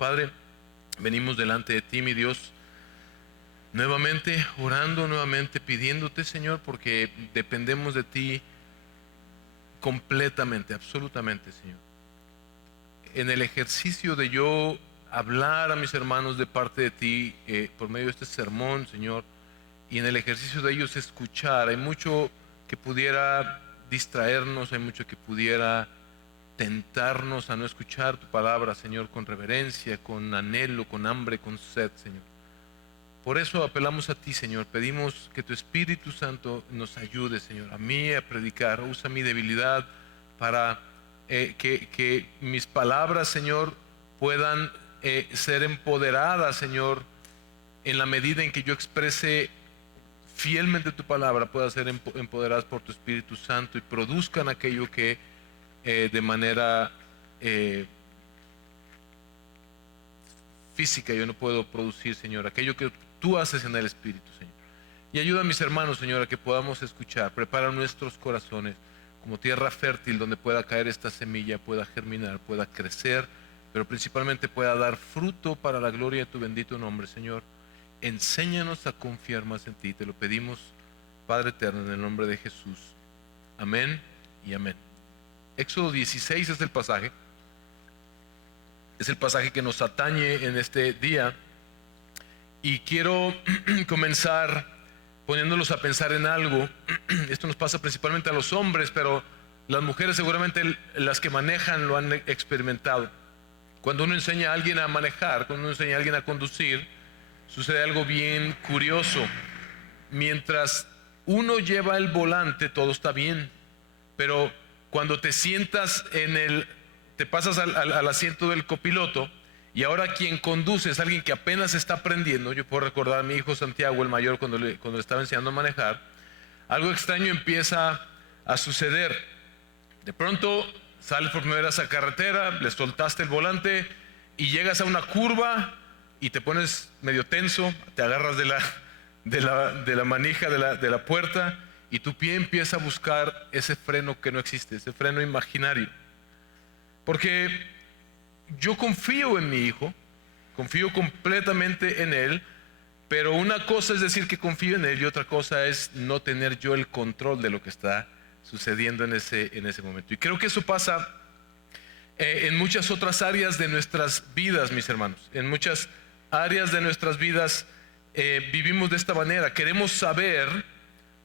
Padre, venimos delante de ti, mi Dios, nuevamente orando, nuevamente pidiéndote, Señor, porque dependemos de ti completamente, absolutamente, Señor. En el ejercicio de yo hablar a mis hermanos de parte de ti, por medio de este sermón, Señor, y en el ejercicio de ellos escuchar, hay mucho que pudiera distraernos, hay mucho que pudiera tentarnos a no escuchar tu palabra, Señor, con reverencia, con anhelo, con hambre, con sed, Señor. Por eso apelamos a ti, Señor, pedimos que tu Espíritu Santo nos ayude, Señor, a mí a predicar. Usa mi debilidad para que mis palabras, Señor, puedan ser empoderadas, Señor, en la medida en que yo exprese fielmente tu palabra, pueda ser empoderadas por tu Espíritu Santo y produzcan aquello que de manera física yo no puedo producir, Señor, aquello que tú haces en el Espíritu, Señor. Y ayuda a mis hermanos, Señor, a que podamos escuchar. Prepara nuestros corazones como tierra fértil donde pueda caer esta semilla, pueda germinar, pueda crecer, pero principalmente pueda dar fruto para la gloria de tu bendito nombre, Señor. Enséñanos a confiar más en ti. Te lo pedimos, Padre eterno, en el nombre de Jesús. Amén y amén. Éxodo 16 es el pasaje. Es el pasaje que nos atañe en este día. Y quiero comenzar poniéndolos a pensar en algo. Esto nos pasa principalmente a los hombres, pero las mujeres seguramente las que manejan lo han experimentado. Cuando uno enseña a alguien a manejar, cuando uno enseña a alguien a conducir, sucede algo bien curioso. Mientras uno lleva el volante, todo está bien. Pero cuando te sientas te pasas al asiento del copiloto, y ahora quien conduce es alguien que apenas está aprendiendo. Yo puedo recordar a mi hijo Santiago, el mayor, cuando le estaba enseñando a manejar, algo extraño empieza a suceder. De pronto sales por primera vez a carretera, le soltaste el volante y llegas a una curva y te pones medio tenso, te agarras de la manija de la puerta y tu pie empieza a buscar ese freno que no existe, ese freno imaginario. Porque yo confío en mi hijo, confío completamente en él, pero una cosa es decir que confío en él y otra cosa es no tener yo el control de lo que está sucediendo en ese momento. Y creo que eso pasa en muchas otras áreas de nuestras vidas, mis hermanos. En muchas áreas de nuestras vidas vivimos de esta manera. Queremos saber,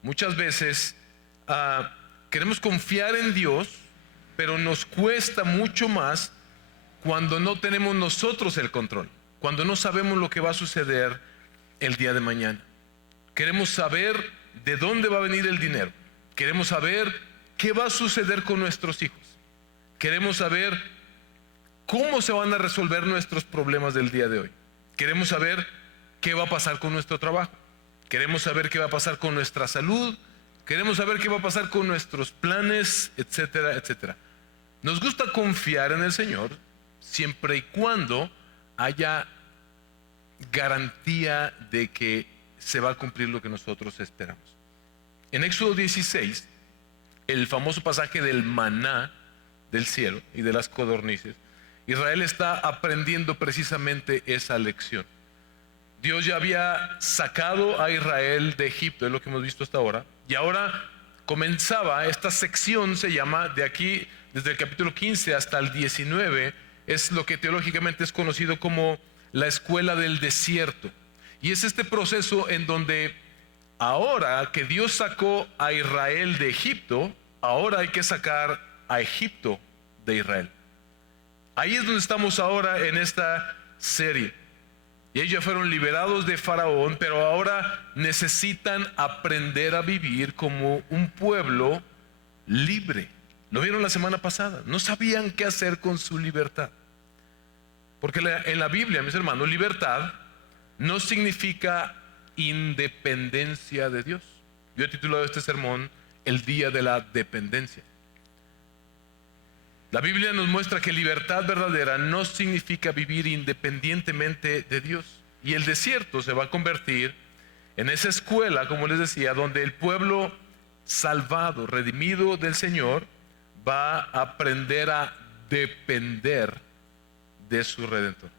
muchas veces, queremos confiar en Dios, pero nos cuesta mucho más cuando no tenemos nosotros el control, cuando no sabemos lo que va a suceder el día de mañana. Queremos saber de dónde va a venir el dinero. Queremos saber qué va a suceder con nuestros hijos. Queremos saber cómo se van a resolver nuestros problemas del día de hoy. Queremos saber qué va a pasar con nuestro trabajo. Queremos saber qué va a pasar con nuestra salud. Queremos saber qué va a pasar con nuestros planes, etcétera, etcétera. Nos gusta confiar en el Señor siempre y cuando haya garantía de que se va a cumplir lo que nosotros esperamos. En Éxodo 16, el famoso pasaje del maná del cielo y de las codornices, Israel está aprendiendo precisamente esa lección. Dios ya había sacado a Israel de Egipto, es lo que hemos visto hasta ahora, y ahora comenzaba esta sección, se llama, de aquí, desde el capítulo 15 hasta el 19, es lo que teológicamente es conocido como la escuela del desierto. Y es este proceso en donde ahora que Dios sacó a Israel de Egipto, ahora hay que sacar a Egipto de Israel. Ahí es donde estamos ahora en esta serie. Y ellos ya fueron liberados de Faraón, pero ahora necesitan aprender a vivir como un pueblo libre. Lo vieron la semana pasada. No sabían qué hacer con su libertad. Porque en la Biblia, mis hermanos, libertad no significa independencia de Dios. Yo he titulado este sermón El día de la dependencia. La Biblia nos muestra que libertad verdadera no significa vivir independientemente de Dios. Y el desierto se va a convertir en esa escuela, como les decía, donde el pueblo salvado, redimido del Señor, va a aprender a depender de su Redentor.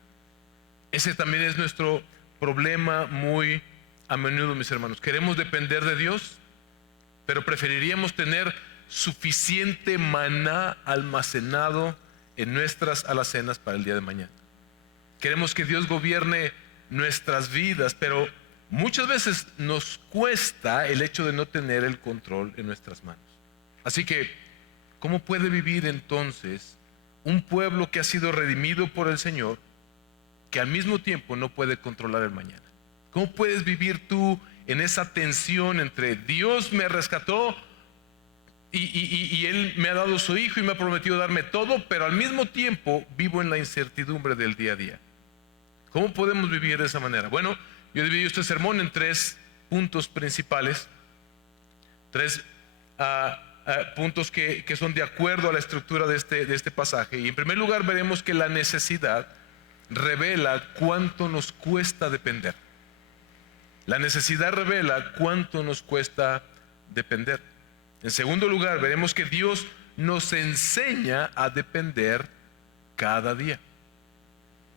Ese también es nuestro problema muy a menudo, mis hermanos. Queremos depender de Dios, pero preferiríamos tener suficiente maná almacenado en nuestras alacenas para el día de mañana. Queremos que Dios gobierne nuestras vidas, pero muchas veces nos cuesta el hecho de no tener el control en nuestras manos. Así que, ¿cómo puede vivir entonces un pueblo que ha sido redimido por el Señor, que al mismo tiempo no puede controlar el mañana? ¿Cómo puedes vivir tú en esa tensión entre Dios me rescató y Él me ha dado su Hijo y me ha prometido darme todo, pero al mismo tiempo vivo en la incertidumbre del día a día? ¿Cómo podemos vivir de esa manera? Bueno, yo he dividido este sermón en 3 puntos principales, 3 puntos que son de acuerdo a la estructura de este pasaje. Y en primer lugar veremos que la necesidad revela cuánto nos cuesta depender. La necesidad revela cuánto nos cuesta depender. En segundo lugar, veremos que Dios nos enseña a depender cada día.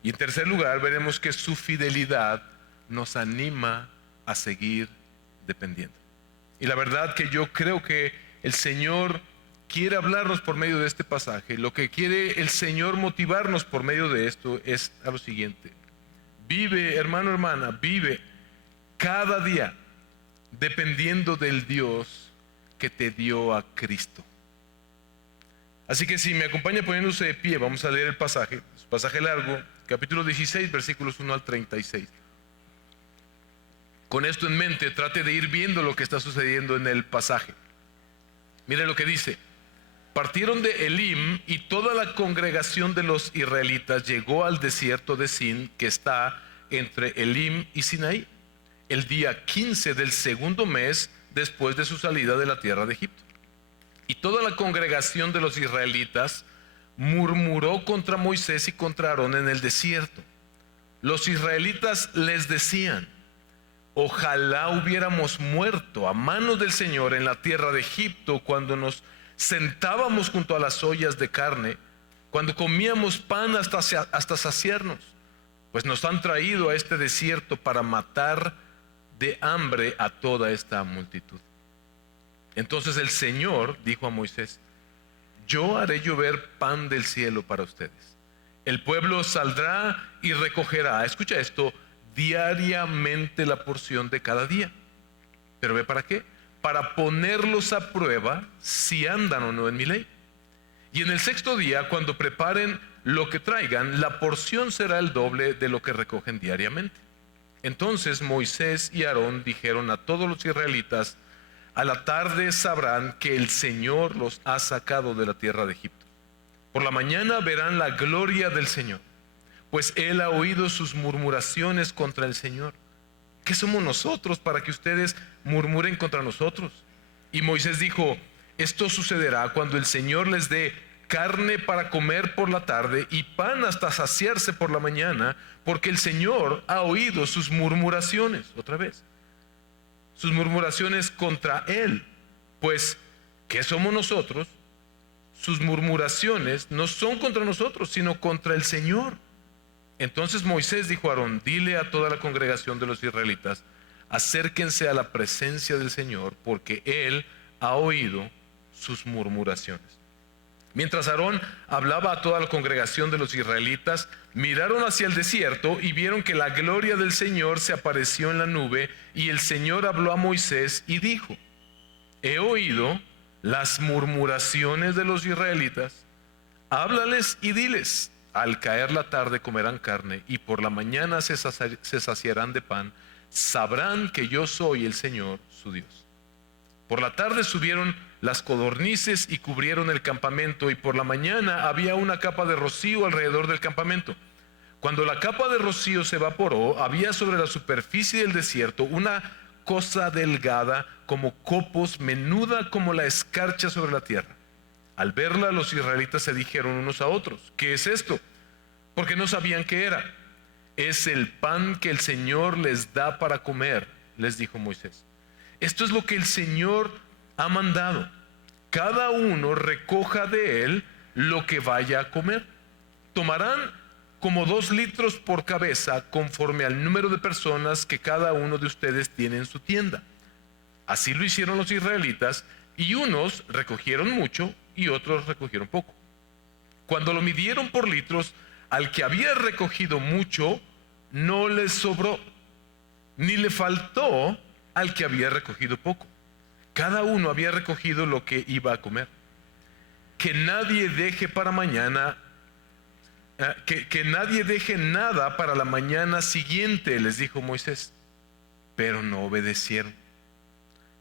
Y en tercer lugar, veremos que su fidelidad nos anima a seguir dependiendo. Y la verdad que yo creo que el Señor quiere hablarnos por medio de este pasaje. Lo que quiere el Señor motivarnos por medio de esto es a lo siguiente: vive, hermano, hermana, vive cada día dependiendo del Dios que te dio a Cristo. Así que si me acompaña poniéndose de pie, vamos a leer el pasaje. Es un pasaje largo, capítulo 16, versículos 1 al 36. Con esto en mente, trate de ir viendo lo que está sucediendo en el pasaje. Mire lo que dice: partieron de Elim y toda la congregación de los israelitas llegó al desierto de Sin, que está entre Elim y Sinaí, el día 15 del segundo mes después de su salida de la tierra de Egipto. Y toda la congregación de los israelitas murmuró contra Moisés y contra Aarón en el desierto. Los israelitas les decían: ojalá hubiéramos muerto a manos del Señor en la tierra de Egipto, cuando nos sentábamos junto a las ollas de carne, cuando comíamos pan hasta saciarnos, pues nos han traído a este desierto para matar de hambre a toda esta multitud. Entonces el Señor dijo a Moisés: yo haré llover pan del cielo para ustedes. El pueblo saldrá y recogerá, escucha esto, diariamente la porción de cada día. ¿Pero ve para qué? Para ponerlos a prueba si andan o no en mi ley. Y en el sexto día, cuando preparen lo que traigan, la porción será el doble de lo que recogen diariamente. Entonces Moisés y Aarón dijeron a todos los israelitas: a la tarde sabrán que el Señor los ha sacado de la tierra de Egipto. Por la mañana verán la gloria del Señor, pues Él ha oído sus murmuraciones contra el Señor. ¿Qué somos nosotros para que ustedes murmuren contra nosotros? Y Moisés dijo: esto sucederá cuando el Señor les dé carne para comer por la tarde y pan hasta saciarse por la mañana, porque el Señor ha oído sus murmuraciones. Otra vez, sus murmuraciones contra Él. Pues, ¿qué somos nosotros? Sus murmuraciones no son contra nosotros, sino contra el Señor. Entonces Moisés dijo a Aarón: dile a toda la congregación de los israelitas: acérquense a la presencia del Señor, porque Él ha oído sus murmuraciones. Mientras Aarón hablaba a toda la congregación de los israelitas, miraron hacia el desierto y vieron que la gloria del Señor se apareció en la nube, y el Señor habló a Moisés y dijo: he oído las murmuraciones de los israelitas, háblales y diles: al caer la tarde comerán carne y por la mañana se saciarán de pan, sabrán que yo soy el Señor su Dios. Por la tarde subieron las codornices y cubrieron el campamento, y por la mañana había una capa de rocío alrededor del campamento. Cuando la capa de rocío se evaporó, había sobre la superficie del desierto una cosa delgada como copos, menuda como la escarcha sobre la tierra. Al verla, los israelitas se dijeron unos a otros: ¿qué es esto? Porque no sabían qué era. Es el pan que el Señor les da para comer, les dijo Moisés. Esto es lo que el Señor ha mandado: cada uno recoja de él lo que vaya a comer. Tomarán como 2 litros por cabeza, conforme al número de personas que cada uno de ustedes tiene en su tienda. Así lo hicieron los israelitas, y unos recogieron mucho y otros recogieron poco. Cuando lo midieron por litros, al que había recogido mucho, no le sobró, ni le faltó al que había recogido poco. Cada uno había recogido lo que iba a comer. Que nadie deje para mañana, que nadie deje nada para la mañana siguiente, les dijo Moisés. Pero no obedecieron.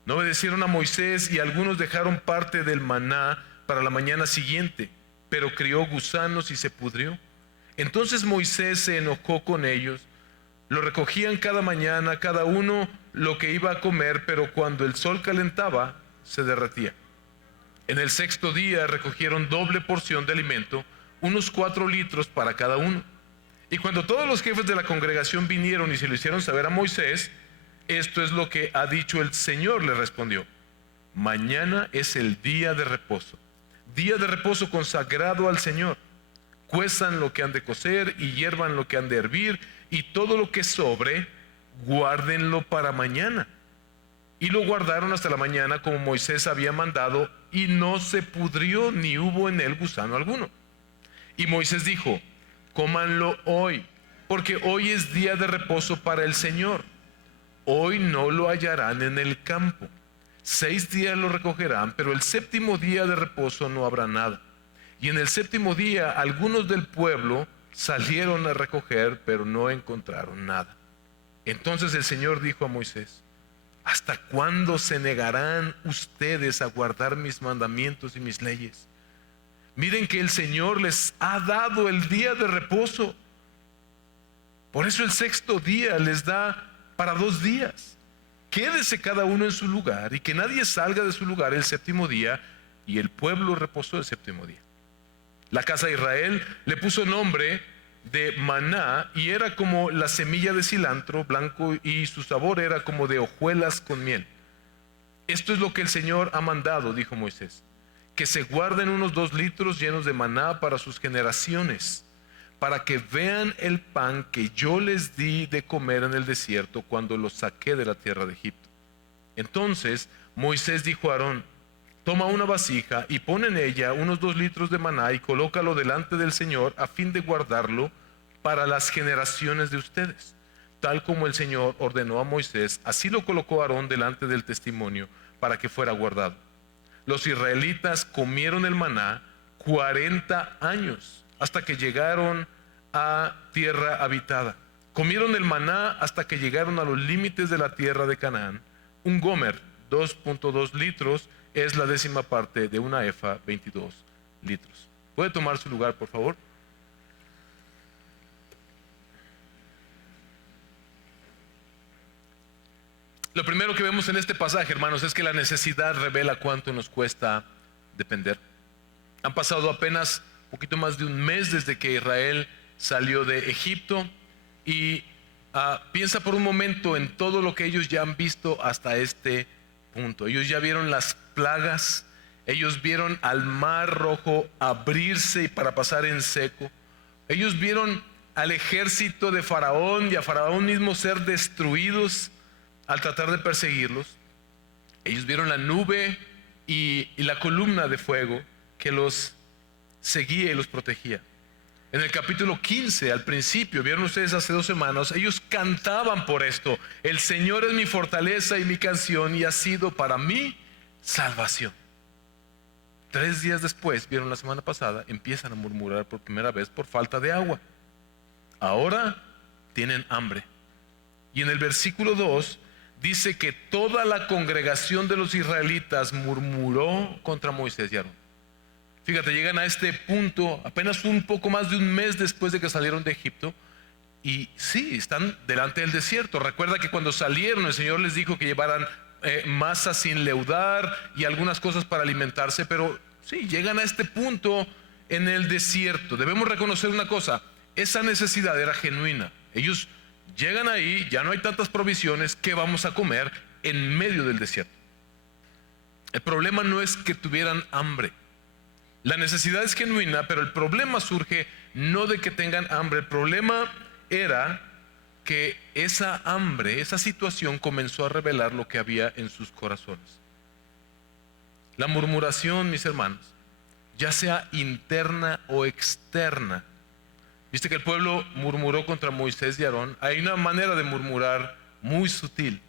No obedecieron a Moisés, y algunos dejaron parte del maná para la mañana siguiente, pero crió gusanos y se pudrió. Entonces Moisés se enojó con ellos. Lo recogían cada mañana, cada uno lo que iba a comer, pero cuando el sol calentaba, se derretía. En el 6º día recogieron doble porción de alimento, unos 4 litros para cada uno. Y cuando todos los jefes de la congregación vinieron y se lo hicieron saber a Moisés, esto es lo que ha dicho el Señor, le respondió. Mañana es el día de reposo consagrado al Señor. Cuezan lo que han de cocer y hiervan lo que han de hervir, y todo lo que sobre, guárdenlo para mañana. Y lo guardaron hasta la mañana como Moisés había mandado, y no se pudrió ni hubo en él gusano alguno. Y Moisés dijo, cómanlo hoy, porque hoy es día de reposo para el Señor. Hoy no lo hallarán en el campo. 6 días lo recogerán, pero el 7º día de reposo no habrá nada. Y en el 7º día algunos del pueblo salieron a recoger, pero no encontraron nada. Entonces el Señor dijo a Moisés, ¿hasta cuándo se negarán ustedes a guardar mis mandamientos y mis leyes? Miren que el Señor les ha dado el día de reposo. Por eso el 6º día les da para 2 días. Quédese cada uno en su lugar, y que nadie salga de su lugar el 7º día. Y el pueblo reposó el 7º día. La casa de Israel le puso nombre de maná, y era como la semilla de cilantro blanco, y su sabor era como de hojuelas con miel. Esto es lo que el Señor ha mandado, dijo Moisés, que se guarden unos 2 litros llenos de maná para sus generaciones, para que vean el pan que yo les di de comer en el desierto cuando los saqué de la tierra de Egipto. Entonces Moisés dijo a Aarón, toma una vasija y pon en ella unos 2 litros de maná y colócalo delante del Señor a fin de guardarlo para las generaciones de ustedes. Tal como el Señor ordenó a Moisés, así lo colocó Aarón delante del testimonio para que fuera guardado. Los israelitas comieron el maná 40 años hasta que llegaron a tierra habitada. Comieron el maná hasta que llegaron a los límites de la tierra de Canaán. Un gomer, 2.2 litros, es la 10ª parte de una efa, 22 litros. ¿Puede tomar su lugar, por favor? Lo primero que vemos en este pasaje, hermanos, es que la necesidad revela cuánto nos cuesta depender. Han pasado apenas un poquito más de un mes desde que Israel salió de Egipto, y piensa por un momento en todo lo que ellos ya han visto hasta este punto. Ellos ya vieron las plagas, ellos vieron al mar rojo abrirse y para pasar en seco. Ellos vieron al ejército de Faraón y a Faraón mismo ser destruidos al tratar de perseguirlos. Ellos vieron la nube y la columna de fuego que los seguía y los protegía. En el capítulo 15, al principio, vieron ustedes hace 2 semanas, ellos cantaban por esto: el Señor es mi fortaleza y mi canción, y ha sido para mí salvación. 3 días después, vieron la semana pasada, empiezan a murmurar por primera vez por falta de agua. Ahora tienen hambre. Y en el versículo 2 dice que toda la congregación de los israelitas murmuró contra Moisés y Aarón. Fíjate, llegan a este punto apenas un poco más de un mes después de que salieron de Egipto, y sí, están delante del desierto. Recuerda que cuando salieron el Señor les dijo que llevaran masa sin leudar y algunas cosas para alimentarse, pero sí, llegan a este punto en el desierto. Debemos reconocer una cosa: esa necesidad era genuina. Ellos llegan ahí, ya no hay tantas provisiones, ¿qué vamos a comer en medio del desierto? El problema no es que tuvieran hambre. La necesidad es genuina, pero el problema surge no de que tengan hambre. El problema era que esa hambre, esa situación comenzó a revelar lo que había en sus corazones. La murmuración, mis hermanos, ya sea interna o externa. Viste que el pueblo murmuró contra Moisés y Aarón. Hay una manera de murmurar muy sutil,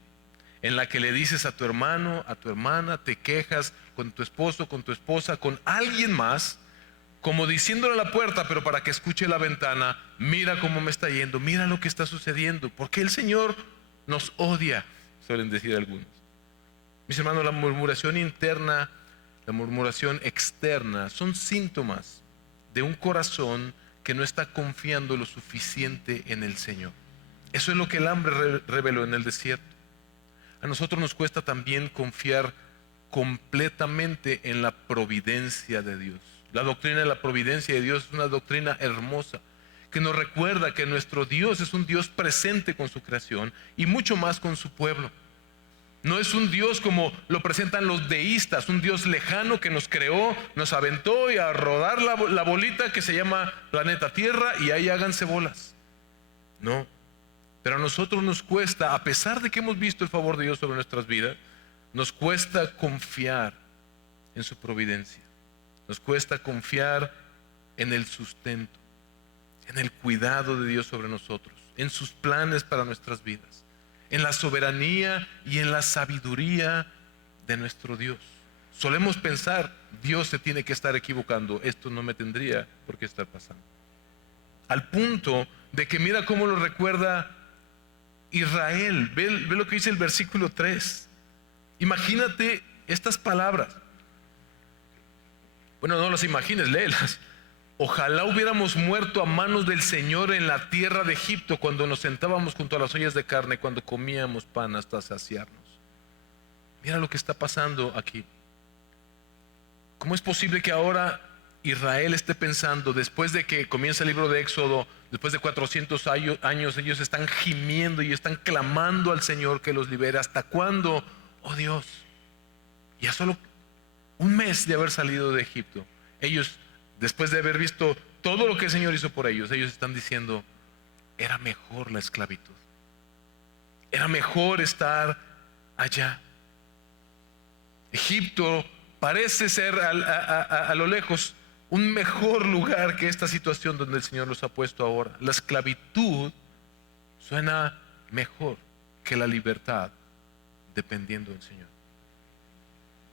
en la que le dices a tu hermano, a tu hermana, te quejas con tu esposo, con tu esposa, con alguien más, como diciéndole a la puerta, pero para que escuche la ventana: mira cómo me está yendo, mira lo que está sucediendo, porque el Señor nos odia, suelen decir algunos. Mis hermanos, la murmuración interna, la murmuración externa son síntomas de un corazón que no está confiando lo suficiente en el Señor. Eso es lo que el hambre reveló en el desierto. A nosotros nos cuesta también confiar completamente en la providencia de Dios. La doctrina de la providencia de Dios es una doctrina hermosa, que nos recuerda que nuestro Dios es un Dios presente con su creación y mucho más con su pueblo. No es un Dios como lo presentan los deístas, un Dios lejano que nos creó, nos aventó y a rodar la bolita que se llama planeta Tierra y ahí háganse bolas. No, pero a nosotros nos cuesta, a pesar de que hemos visto el favor de Dios sobre nuestras vidas, nos cuesta confiar en su providencia. Nos cuesta confiar en el sustento, en el cuidado de Dios sobre nosotros, en sus planes para nuestras vidas, en la soberanía y en la sabiduría de nuestro Dios. Solemos pensar: Dios se tiene que estar equivocando, esto no me tendría por qué estar pasando. Al punto de que mira cómo lo recuerda Israel. Ve lo que dice el versículo 3. Imagínate estas palabras. Bueno, no las imagines, léelas. Ojalá hubiéramos muerto a manos del Señor en la tierra de Egipto, cuando nos sentábamos junto a las ollas de carne, cuando comíamos pan hasta saciarnos. Mira lo que está pasando aquí. ¿Cómo es posible que ahora Israel esté pensando, después de que comienza el libro de Éxodo, después de 400 años, ellos están gimiendo y están clamando al Señor que los libere? ¿Hasta cuándo, oh Dios? Ya solo un mes de haber salido de Egipto, ellos, después de haber visto todo lo que el Señor hizo por ellos, ellos están diciendo: era mejor la esclavitud, era mejor estar allá. Egipto parece ser a lo lejos un mejor lugar que esta situación donde el Señor los ha puesto ahora. La esclavitud suena mejor que la libertad, dependiendo del Señor.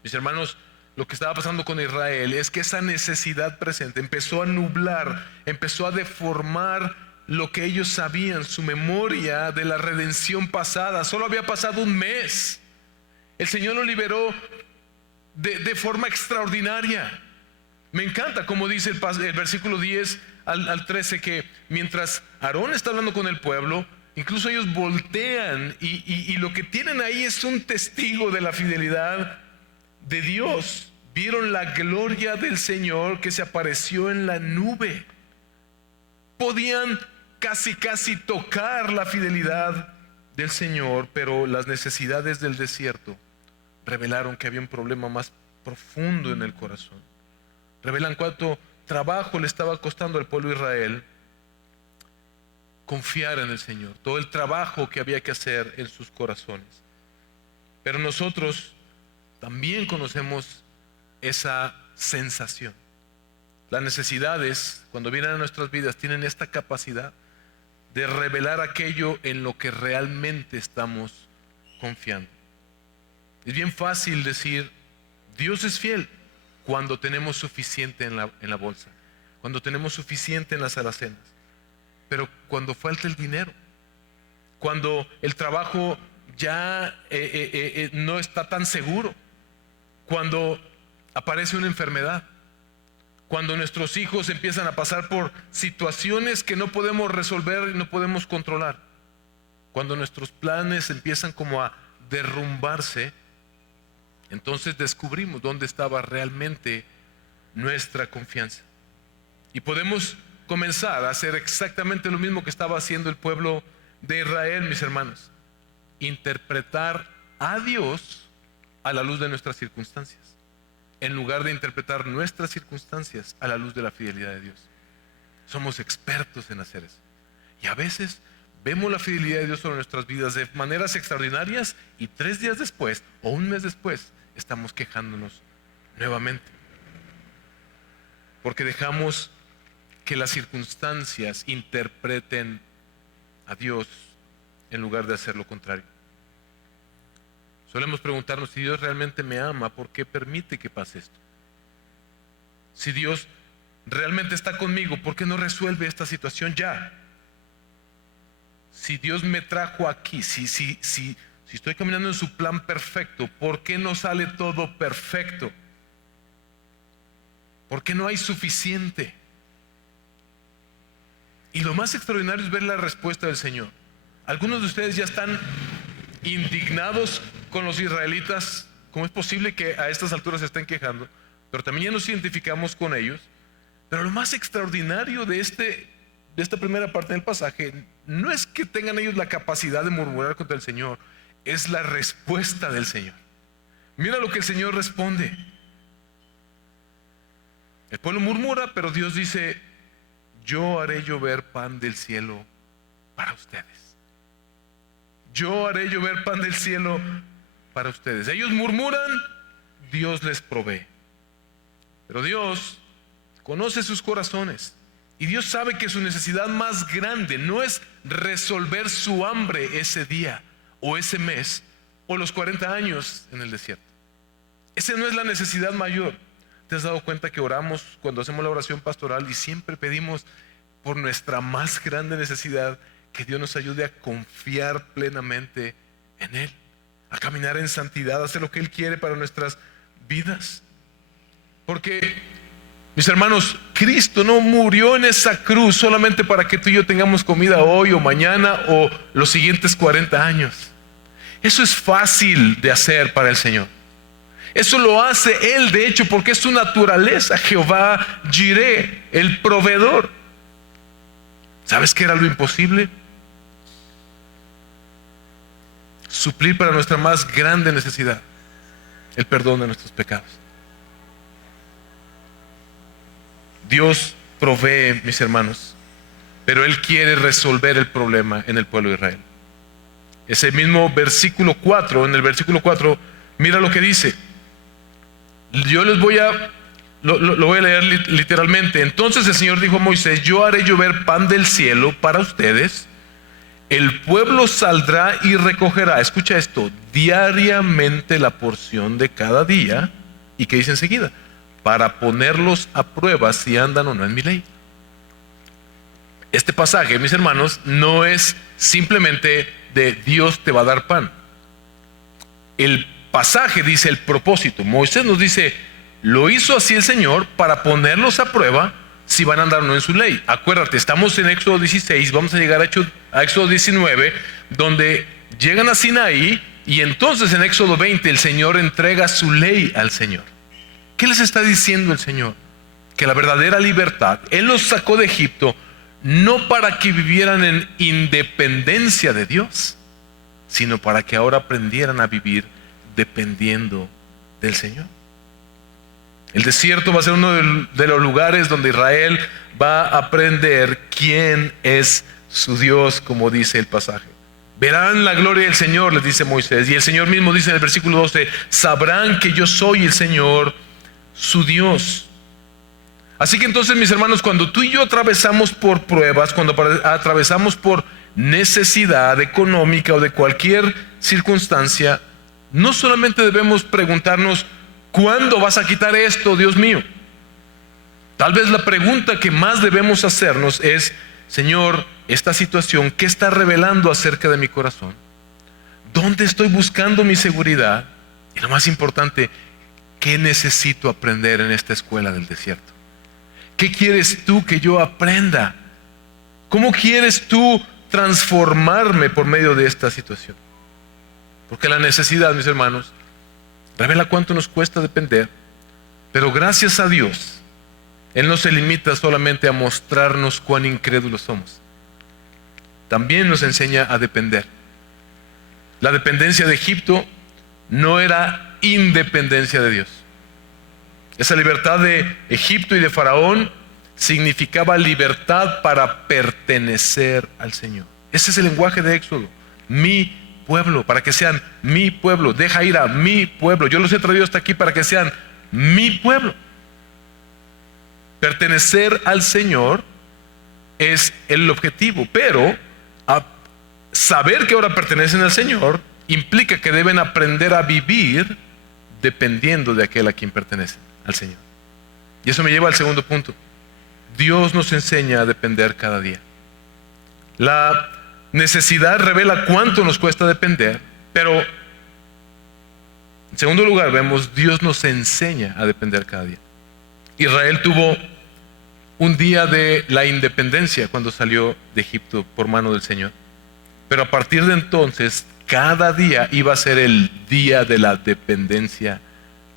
Mis hermanos, lo que estaba pasando con Israel es que esa necesidad presente empezó a nublar, empezó a deformar lo que ellos sabían, su memoria de la redención pasada. Solo había pasado un mes. El Señor lo liberó de forma extraordinaria. Me encanta como dice el versículo 10 al 13, que mientras Aarón está hablando con el pueblo, incluso ellos voltean y lo que tienen ahí es un testigo de la fidelidad de Dios. Vieron la gloria del Señor que se apareció en la nube. Podían casi tocar la fidelidad del Señor, pero las necesidades del desierto revelaron que había un problema más profundo en el corazón. Revelan cuánto trabajo le estaba costando al pueblo de Israel confiar en el Señor, todo el trabajo que había que hacer en sus corazones. Pero nosotros también conocemos esa sensación. Las necesidades, cuando vienen a nuestras vidas, tienen esta capacidad de revelar aquello en lo que realmente estamos confiando. Es bien fácil decir: Dios es fiel, cuando tenemos suficiente en la bolsa, cuando tenemos suficiente en las alacenas. Pero cuando falta el dinero, cuando el trabajo ya no está tan seguro, cuando aparece una enfermedad, cuando nuestros hijos empiezan a pasar por situaciones que no podemos resolver y no podemos controlar, cuando nuestros planes empiezan como a derrumbarse, entonces descubrimos dónde estaba realmente nuestra confianza. Y podemos comenzar a hacer exactamente lo mismo que estaba haciendo el pueblo de Israel, mis hermanos: interpretar a Dios a la luz de nuestras circunstancias. en lugar de interpretar nuestras circunstancias a la luz de la fidelidad de Dios. Somos expertos en hacer eso. Y a veces vemos la fidelidad de Dios sobre nuestras vidas de maneras extraordinarias y 3 días después o un mes después estamos quejándonos nuevamente. Porque dejamos que las circunstancias interpreten a Dios en lugar de hacer lo contrario. Solemos preguntarnos, si Dios realmente me ama, ¿por qué permite que pase esto? Si Dios realmente está conmigo, ¿por qué no resuelve esta situación ya? Si Dios me trajo aquí, si estoy caminando en su plan perfecto, ¿por qué no sale todo perfecto? ¿Por qué no hay suficiente? Y lo más extraordinario es ver la respuesta del Señor. Algunos de ustedes ya están indignados con los israelitas. ¿Cómo es posible que a estas alturas se estén quejando? Pero también ya nos identificamos con ellos. Pero lo más extraordinario de esta primera parte del pasaje no es que tengan ellos la capacidad de murmurar contra el Señor, es la respuesta del Señor. Mira lo que el Señor responde. El pueblo murmura, pero Dios dice: yo haré llover pan del cielo para ustedes. Yo haré llover pan del cielo para ustedes. Ellos murmuran, Dios les provee. Pero Dios conoce sus corazones y Dios sabe que su necesidad más grande no es resolver su hambre ese día o ese mes o los 40 años en el desierto. Esa no es la necesidad mayor. ¿Te has dado cuenta que oramos cuando hacemos la oración pastoral y siempre pedimos por nuestra más grande necesidad, que Dios nos ayude a confiar plenamente en Él, a caminar en santidad, a hacer lo que Él quiere para nuestras vidas? Porque, mis hermanos, Cristo no murió en esa cruz solamente para que tú y yo tengamos comida hoy o mañana o los siguientes 40 años. Eso es fácil de hacer para el Señor. Eso lo hace Él, de hecho, porque es su naturaleza. Jehová Jireh, el proveedor. ¿Sabes qué era lo imposible? Suplir para nuestra más grande necesidad, el perdón de nuestros pecados. Dios provee, mis hermanos, pero Él quiere resolver el problema en el pueblo de Israel. Ese mismo versículo 4, en el versículo 4, mira lo que dice. Yo les voy a, lo voy a leer literalmente. Entonces el Señor dijo a Moisés: yo haré llover pan del cielo para ustedes. El pueblo saldrá y recogerá, escucha esto, diariamente la porción de cada día. ¿Y qué dice enseguida? Para ponerlos a prueba si andan o no en mi ley. Este pasaje, mis hermanos, no es simplemente de Dios te va a dar pan. El pasaje dice el propósito. Moisés nos dice: lo hizo así el Señor para ponerlos a prueba si van a andar o no en su ley. Acuérdate, estamos en Éxodo 16, vamos a llegar a Éxodo 19, donde llegan a Sinaí, y entonces en Éxodo 20 el Señor entrega su ley al Señor. ¿Qué les está diciendo el Señor? Que la verdadera libertad, Él los sacó de Egipto no para que vivieran en independencia de Dios, sino para que ahora aprendieran a vivir dependiendo del Señor. El desierto va a ser uno de los lugares donde Israel va a aprender quién es su Dios, como dice el pasaje. Verán la gloria del Señor, les dice Moisés. Y el Señor mismo dice en el versículo 12: sabrán que yo soy el Señor, su Dios. Así que entonces, mis hermanos, cuando tú y yo atravesamos por pruebas, cuando atravesamos por necesidad económica o de cualquier circunstancia, no solamente debemos preguntarnos: ¿cuándo vas a quitar esto, Dios mío? Tal vez la pregunta que más debemos hacernos es: Señor, esta situación, ¿qué está revelando acerca de mi corazón? ¿Dónde estoy buscando mi seguridad? Y lo más importante, ¿qué necesito aprender en esta escuela del desierto? ¿Qué quieres tú que yo aprenda? ¿Cómo quieres tú transformarme por medio de esta situación? Porque la necesidad, mis hermanos, revela cuánto nos cuesta depender, pero gracias a Dios, Él no se limita solamente a mostrarnos cuán incrédulos somos. También nos enseña a depender. La dependencia de Egipto no era independencia de Dios. Esa libertad de Egipto y de Faraón significaba libertad para pertenecer al Señor. Ese es el lenguaje de Éxodo. Mi pueblo, para que sean mi pueblo. Deja ir a mi pueblo. Yo los he traído hasta aquí para que sean mi pueblo. Pertenecer al Señor es el objetivo, pero saber que ahora pertenecen al Señor implica que deben aprender a vivir dependiendo de aquel a quien pertenecen, al Señor. Y eso me lleva al segundo punto. Dios nos enseña a depender cada día. La necesidad revela cuánto nos cuesta depender, pero en segundo lugar vemos, Dios nos enseña a depender cada día. Israel tuvo un día de la independencia cuando salió de Egipto por mano del Señor. Pero a partir de entonces, cada día iba a ser el día de la dependencia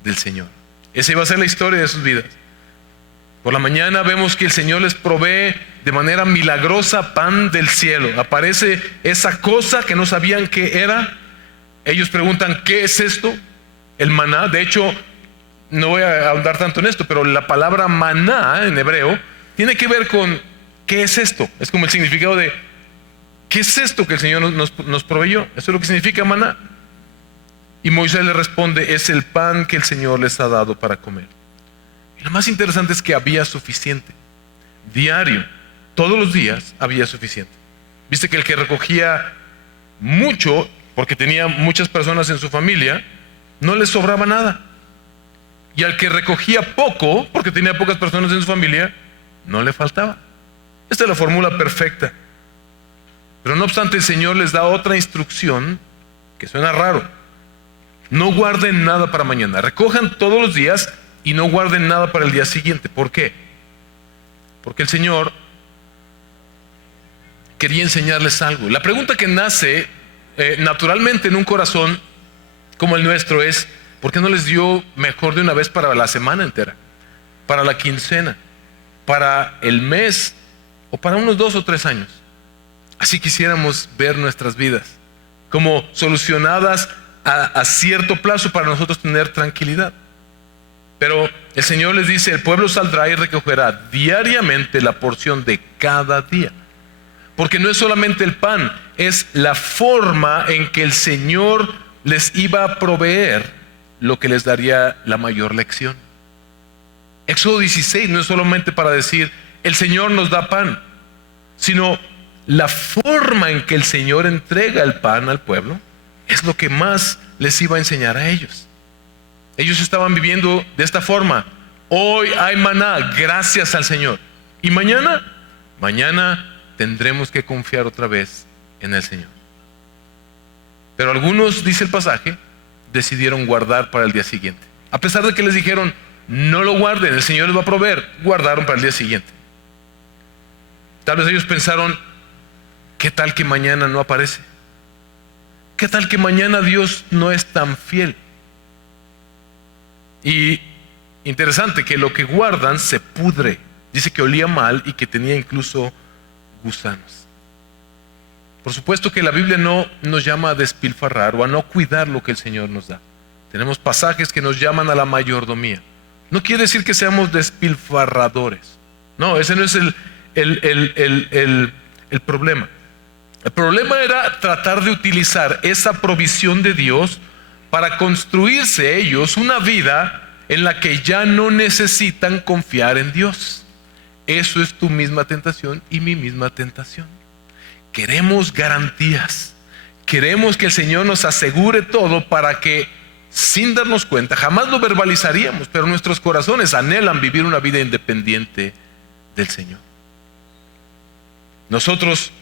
del Señor. Esa iba a ser la historia de sus vidas. Por la mañana vemos que el Señor les provee de manera milagrosa pan del cielo. Aparece esa cosa que no sabían qué era. Ellos preguntan, ¿qué es esto? El maná. De hecho, no voy a ahondar tanto en esto, pero la palabra maná en hebreo tiene que ver con ¿qué es esto? Es como el significado de ¿qué es esto que el Señor nos proveyó? Eso es lo que significa maná. Y Moisés le responde, es el pan que el Señor les ha dado para comer. Y lo más interesante es que había suficiente. Diario, todos los días había suficiente. Viste que el que recogía mucho, porque tenía muchas personas en su familia, no le sobraba nada. Y al que recogía poco, porque tenía pocas personas en su familia, no le faltaba. Esta es la fórmula perfecta. Pero no obstante, el Señor les da otra instrucción que suena raro. No guarden nada para mañana. Recojan todos los días y no guarden nada para el día siguiente. ¿Por qué? Porque el Señor quería enseñarles algo. La pregunta que nace naturalmente en un corazón como el nuestro es, ¿por qué no les dio mejor de una vez para la semana entera? Para la quincena, para el mes o para unos 2 o 3 años. Así quisiéramos ver nuestras vidas como solucionadas a cierto plazo para nosotros tener tranquilidad. Pero el Señor les dice, el pueblo saldrá y recogerá diariamente la porción de cada día. Porque no es solamente el pan, es la forma en que el Señor les iba a proveer lo que les daría la mayor lección. Éxodo 16 no es solamente para decir, el Señor nos da pan, sino la forma en que el Señor entrega el pan al pueblo es lo que más les iba a enseñar a ellos. Ellos estaban viviendo de esta forma. Hoy hay maná, gracias al Señor. Y mañana tendremos que confiar otra vez en el Señor. Pero algunos, dice el pasaje, decidieron guardar para el día siguiente. A pesar de que les dijeron, no lo guarden, el Señor les va a proveer, guardaron para el día siguiente. Tal vez ellos pensaron, ¿qué tal que mañana no aparece? ¿Qué tal que mañana Dios no es tan fiel? Y interesante que lo que guardan se pudre. Dice que olía mal y que tenía incluso gusanos. Por supuesto que la Biblia no nos llama a despilfarrar o a no cuidar lo que el Señor nos da. Tenemos pasajes que nos llaman a la mayordomía. No quiere decir que seamos despilfarradores. No, ese no es el problema. El problema era tratar de utilizar esa provisión de Dios para construirse ellos una vida en la que ya no necesitan confiar en Dios. Eso es tu misma tentación y mi misma tentación. Queremos garantías. Queremos que el Señor nos asegure todo para que, sin darnos cuenta, jamás lo verbalizaríamos, pero nuestros corazones anhelan vivir una vida independiente del Señor. Nosotros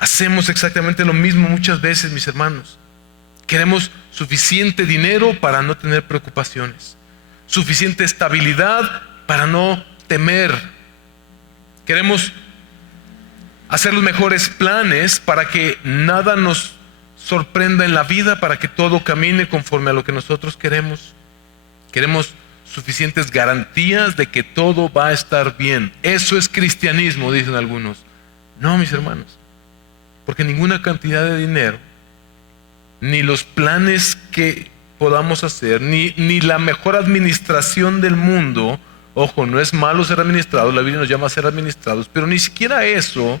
hacemos exactamente lo mismo muchas veces, mis hermanos. Queremos suficiente dinero para no tener preocupaciones, suficiente estabilidad para no temer. Queremos hacer los mejores planes para que nada nos sorprenda en la vida, para que todo camine conforme a lo que nosotros queremos. Queremos suficientes garantías de que todo va a estar bien. Eso es cristianismo, dicen algunos. No, mis hermanos, porque ninguna cantidad de dinero, ni los planes que podamos hacer, ni la mejor administración del mundo. Ojo, no es malo ser administrados, la Biblia nos llama a ser administrados, pero ni siquiera eso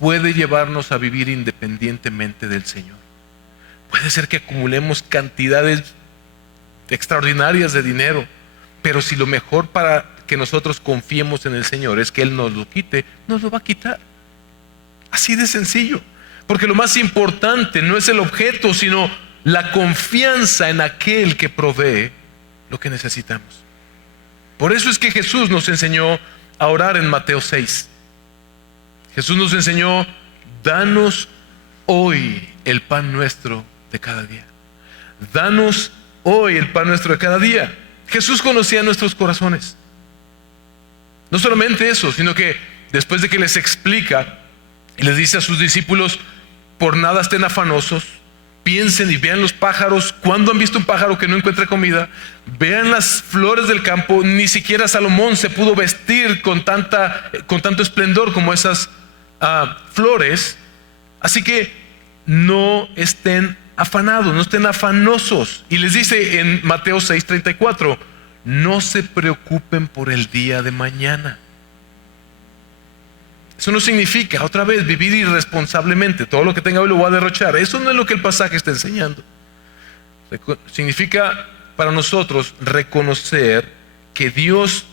puede llevarnos a vivir independientemente del Señor. Puede ser que acumulemos cantidades extraordinarias de dinero, pero si lo mejor para que nosotros confiemos en el Señor es que Él nos lo quite, nos lo va a quitar. Así de sencillo. Porque lo más importante no es el objeto, sino la confianza en aquel que provee lo que necesitamos. Por eso es que Jesús nos enseñó a orar en Mateo 6. Jesús nos enseñó: danos hoy el pan nuestro de cada día. Danos hoy el pan nuestro de cada día. Jesús conocía nuestros corazones. No solamente eso, sino que después de que les explica y les dice a sus discípulos: por nada estén afanosos, piensen y vean los pájaros. ¿Cuándo han visto un pájaro que no encuentre comida? Vean las flores del campo. Ni siquiera Salomón se pudo vestir con tanto esplendor como esas flores. Así que no estén afanados, no estén afanosos. Y les dice en Mateo 6:34: no se preocupen por el día de mañana. Eso no significa, otra vez, vivir irresponsablemente. Todo lo que tenga hoy lo voy a derrochar. Eso no es lo que el pasaje está enseñando. Significa para nosotros reconocer que Dios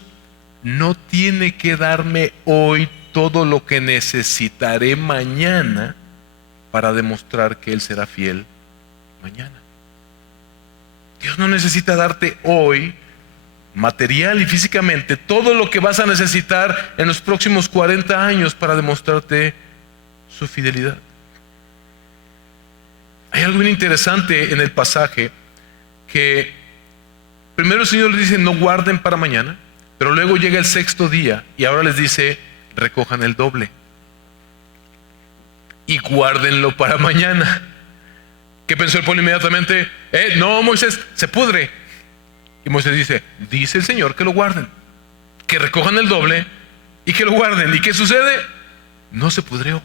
no tiene que darme hoy todo lo que necesitaré mañana para demostrar que Él será fiel mañana. Dios no necesita darte hoy, material y físicamente, todo lo que vas a necesitar en los próximos 40 años para demostrarte su fidelidad. Hay algo bien interesante en el pasaje, que primero el Señor les dice: no guarden para mañana, pero luego llega el sexto día y ahora les dice: recojan el doble y guárdenlo para mañana. ¿Qué pensó el pueblo inmediatamente? No, Moisés, se pudre. Y Moisés dice el Señor que lo guarden, que recojan el doble y que lo guarden. ¿Y qué sucede? No se pudrió.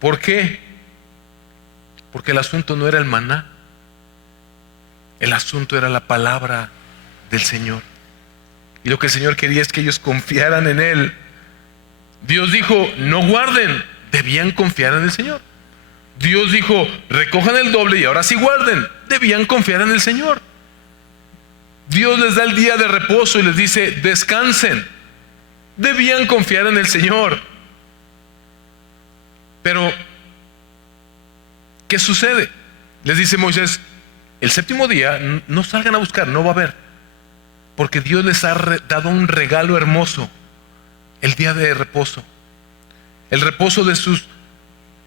¿Por qué? Porque el asunto no era el maná, el asunto era la palabra del Señor. Y lo que el Señor quería es que ellos confiaran en Él. Dios dijo: no guarden, debían confiar en el Señor. Dios dijo: recojan el doble y ahora sí guarden, debían confiar en el Señor. Dios les da el día de reposo y les dice: descansen, debían confiar en el Señor. Pero ¿qué sucede? Les dice Moisés: el séptimo día no salgan a buscar, no va a haber, porque Dios les ha dado un regalo hermoso, el día de reposo, el reposo de sus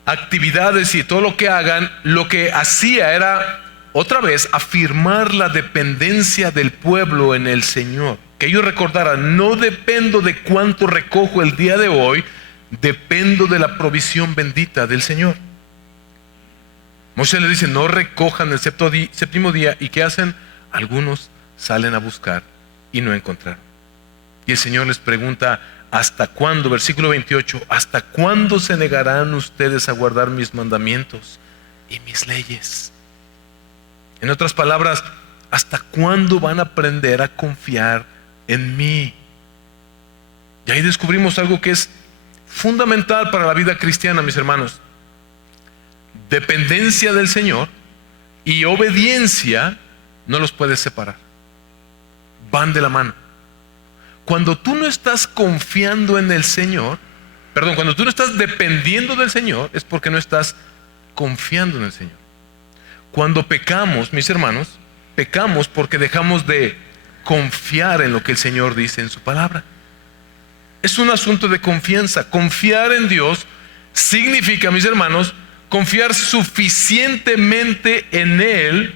actividades y todo lo que hagan. Lo que hacía era, otra vez, afirmar la dependencia del pueblo en el Señor. Que ellos recordaran: no dependo de cuánto recojo el día de hoy, dependo de la provisión bendita del Señor. Moisés les dice: no recojan el séptimo día. ¿Y qué hacen? Algunos salen a buscar y no encontraron. Y el Señor les pregunta: ¿hasta cuándo? Versículo 28: ¿hasta cuándo se negarán ustedes a guardar mis mandamientos y mis leyes? En otras palabras, ¿hasta cuándo van a aprender a confiar en mí? Y ahí descubrimos algo que es fundamental para la vida cristiana, mis hermanos. Dependencia del Señor y obediencia no los puedes separar. Van de la mano. Cuando tú no estás confiando en el Señor, cuando tú no estás dependiendo del Señor, es porque no estás confiando en el Señor. Cuando pecamos, mis hermanos, pecamos porque dejamos de confiar en lo que el Señor dice en su palabra. Es un asunto de confianza. Confiar en Dios significa, mis hermanos, confiar suficientemente en Él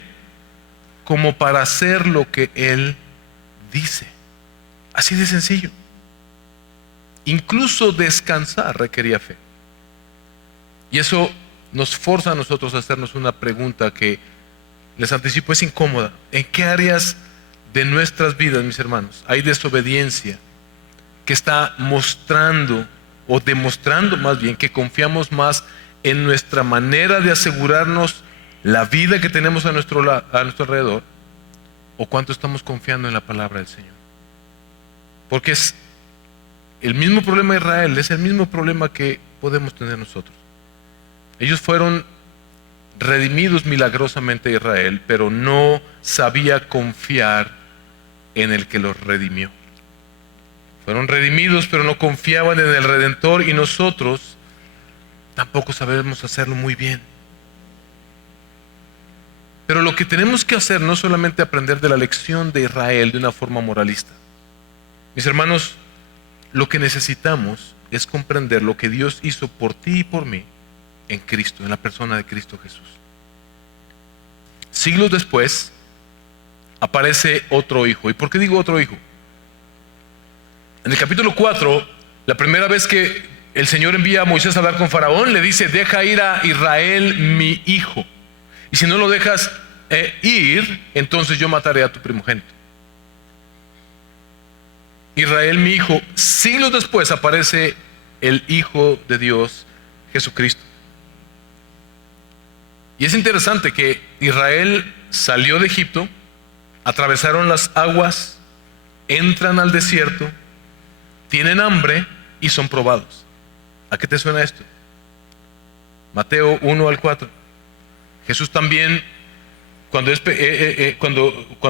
como para hacer lo que Él dice. Así de sencillo. Incluso descansar requería fe. Y eso nos forza a nosotros a hacernos una pregunta que, les anticipo, es incómoda. ¿En qué áreas de nuestras vidas, mis hermanos, hay desobediencia que está mostrando, o demostrando más bien, que confiamos más en nuestra manera de asegurarnos la vida que tenemos a nuestro alrededor, o cuánto estamos confiando en la palabra del Señor. Porque es el mismo problema de Israel, es el mismo problema que podemos tener nosotros. Ellos fueron redimidos milagrosamente de Israel, pero no sabía confiar en el que los redimió. Fueron redimidos, pero no confiaban en el Redentor, y nosotros tampoco sabemos hacerlo muy bien. Pero lo que tenemos que hacer no es solamente aprender de la lección de Israel de una forma moralista. Mis hermanos, lo que necesitamos es comprender lo que Dios hizo por ti y por mí en Cristo, en la persona de Cristo Jesús. Siglos después aparece otro hijo. ¿Y por qué digo otro hijo? En el capítulo 4, la primera vez que el Señor envía a Moisés a hablar con Faraón, le dice: deja ir a Israel mi hijo, y si no lo dejas ir, entonces yo mataré a tu primogénito. Israel mi hijo. Siglos después aparece el Hijo de Dios, Jesucristo. Y es interesante que Israel salió de Egipto, atravesaron las aguas, entran al desierto, tienen hambre y son probados. ¿A qué te suena esto? Mateo 1 al 4. Jesús también, cuando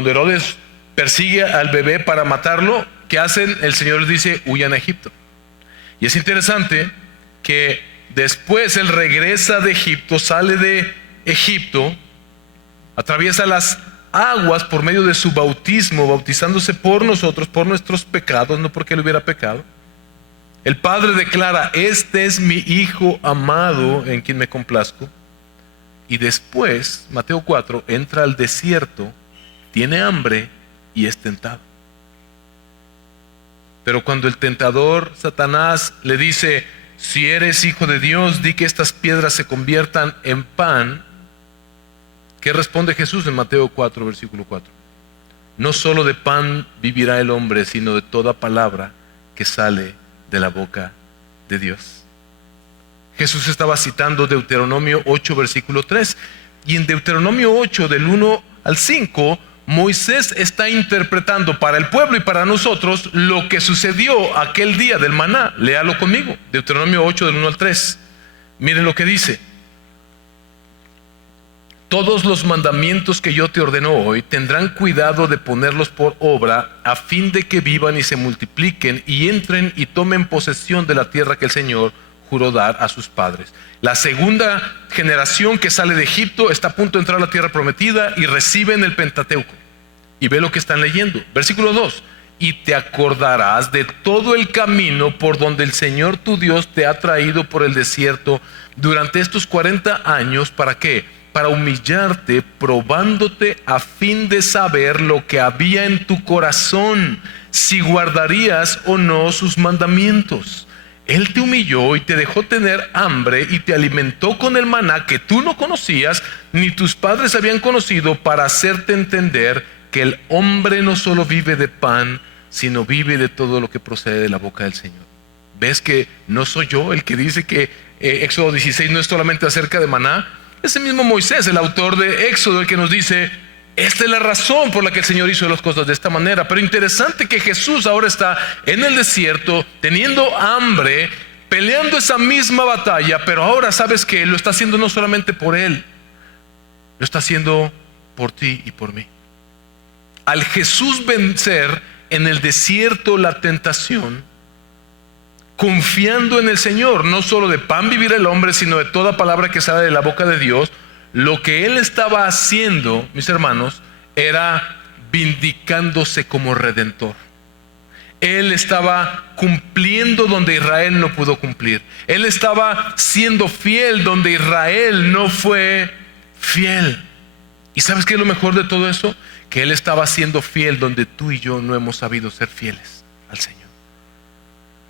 Herodes persigue al bebé para matarlo, ¿qué hacen? El Señor les dice: huyan a Egipto. Y es interesante que después Él regresa de Egipto, sale de Egipto, atraviesa las aguas por medio de su bautismo, bautizándose por nosotros, por nuestros pecados, no porque Él hubiera pecado. El Padre declara: este es mi Hijo amado en quien me complazco. Y después, Mateo 4, entra al desierto, tiene hambre y es tentado. Pero cuando el tentador, Satanás, le dice: si eres hijo de Dios, di que estas piedras se conviertan en pan, ¿qué responde Jesús en Mateo 4, versículo 4? No solo de pan vivirá el hombre, sino de toda palabra que sale de la boca de Dios. Jesús estaba citando Deuteronomio 8, versículo 3. Y en Deuteronomio 8, del 1 al 5, Moisés está interpretando para el pueblo y para nosotros lo que sucedió aquel día del maná. Léalo conmigo, Deuteronomio 8, del 1 al 3. Miren lo que dice: todos los mandamientos que yo te ordeno hoy tendrán cuidado de ponerlos por obra, a fin de que vivan y se multipliquen y entren y tomen posesión de la tierra que el Señor juró dar a sus padres. La segunda generación que sale de Egipto está a punto de entrar a la tierra prometida y reciben el Pentateuco. Y ve lo que están leyendo. Versículo 2: y te acordarás de todo el camino por donde el Señor tu Dios te ha traído por el desierto durante estos 40 años. ¿Para qué? Para humillarte, probándote a fin de saber lo que había en tu corazón, si guardarías o no sus mandamientos. Él te humilló y te dejó tener hambre y te alimentó con el maná que tú no conocías ni tus padres habían conocido, para hacerte entender que el hombre no solo vive de pan, sino vive de todo lo que procede de la boca del Señor. ¿Ves que no soy yo el que dice que Éxodo 16 no es solamente acerca de maná? Ese mismo Moisés, el autor de Éxodo, el que nos dice: esta es la razón por la que el Señor hizo las cosas de esta manera. Pero interesante que Jesús ahora está en el desierto, teniendo hambre, peleando esa misma batalla, pero ahora sabes que lo está haciendo no solamente por Él, lo está haciendo por ti y por mí. Al Jesús vencer en el desierto la tentación, confiando en el Señor, no solo de pan vivirá el hombre, sino de toda palabra que sale de la boca de Dios, lo que Él estaba haciendo, mis hermanos, era vindicándose como redentor. Él estaba cumpliendo donde Israel no pudo cumplir. Él estaba siendo fiel donde Israel no fue fiel. ¿Y sabes qué es lo mejor de todo eso? Que Él estaba siendo fiel donde tú y yo no hemos sabido ser fieles al Señor.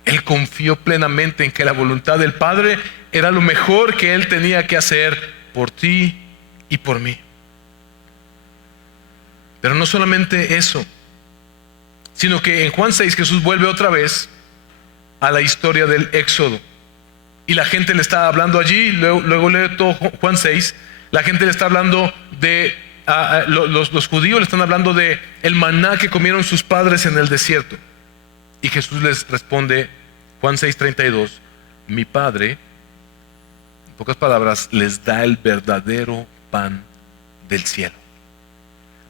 Él confió plenamente en que la voluntad del Padre era lo mejor que Él tenía que hacer por ti y por mí. Pero no solamente eso, sino que en Juan 6 Jesús vuelve otra vez a la historia del Éxodo. Y la gente le está hablando allí, luego lee todo Juan 6, La gente le está hablando de, los judíos le están hablando de el maná que comieron sus padres en el desierto. Y Jesús les responde, Juan 6:32, mi Padre, en pocas palabras, les da el verdadero pan del cielo.